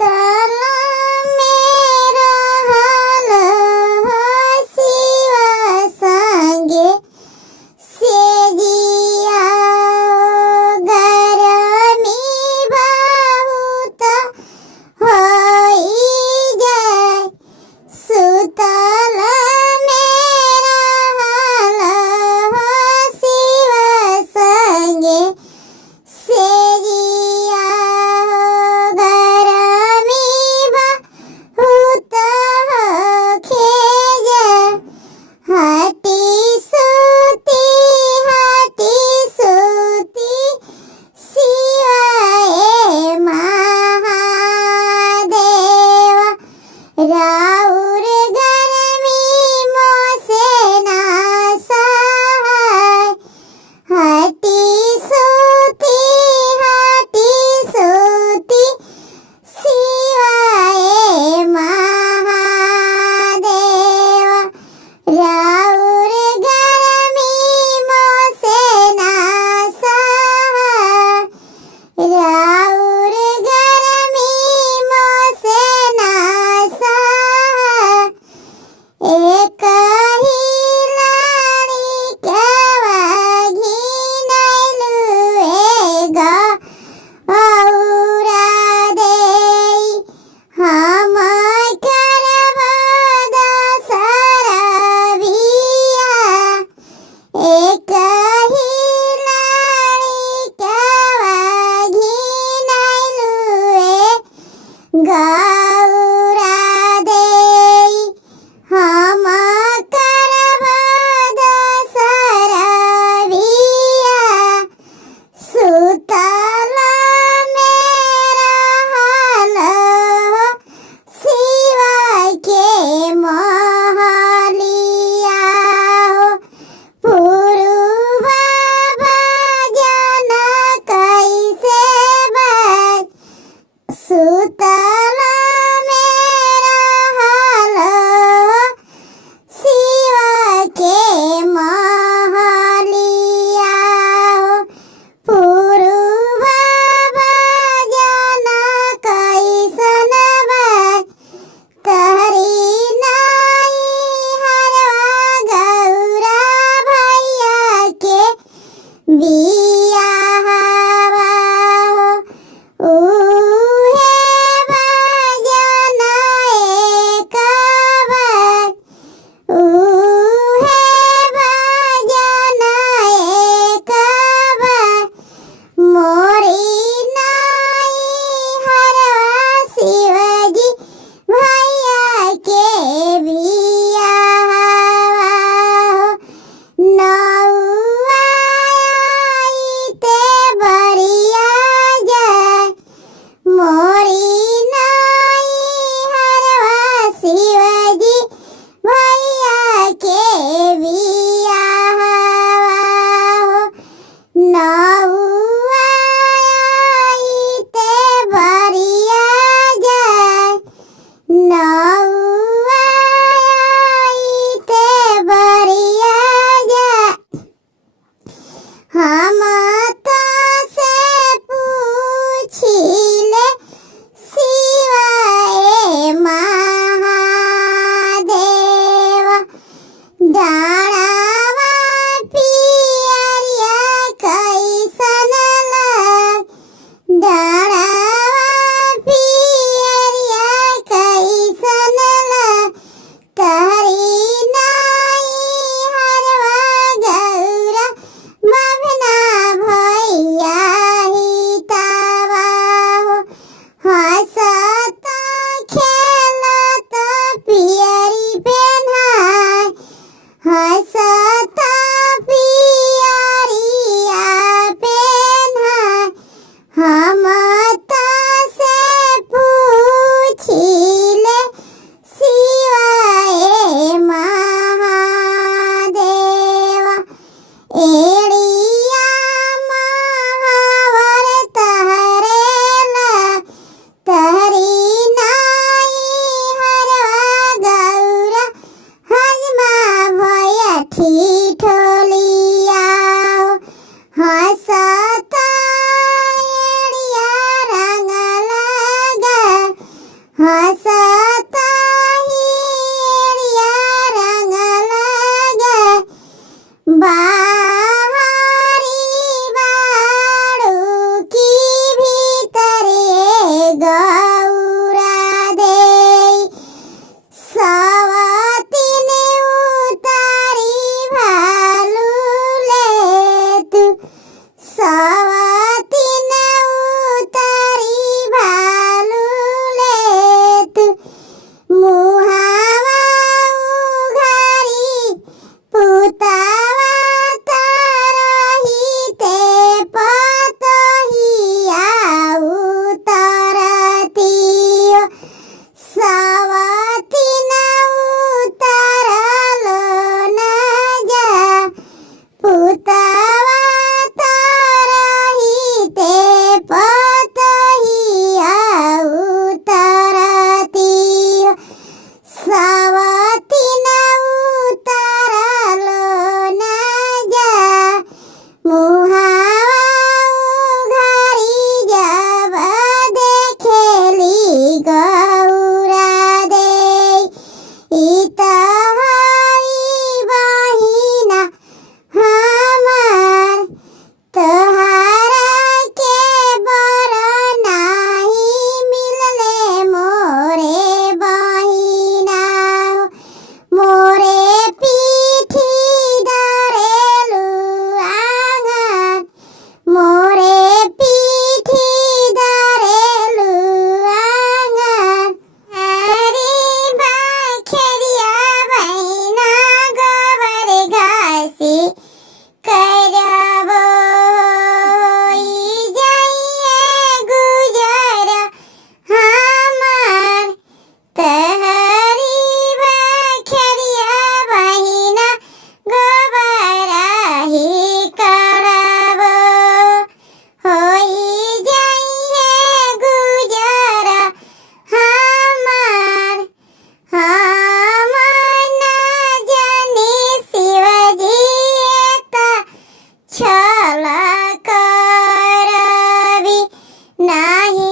मेरा हाल शिवा संगे से जिया गरमी बहुत होई जाए सुतल मेरा हाल शिवा संगे से जिया गरमी बहुत खेजे हाटी सूती शिवाय महादेव राउर गरमी मोसे ना सहाय हाटी सूती शिवाय महादेव राउर गरमी मोसे ना सहाय राउर गरमी मोसे ना सहाय एक ही लाड़ी केवागी नैलुएगा औरा देई हम करब दशहरा बिया एक ही लाड़ी केवागी नैलुएगा औरा देई हम करब दशहरा बिया सुतल मेरा हाल शिवा के महलिया हो पुरुबा भजन कैसे बाज सुतल मेरा हाल शिवा के महलिया हो पुरुबा भजन कैसन बाज कहरी नाई हरवा गौरा भैया के बियाहवा हो उहे भजन नाही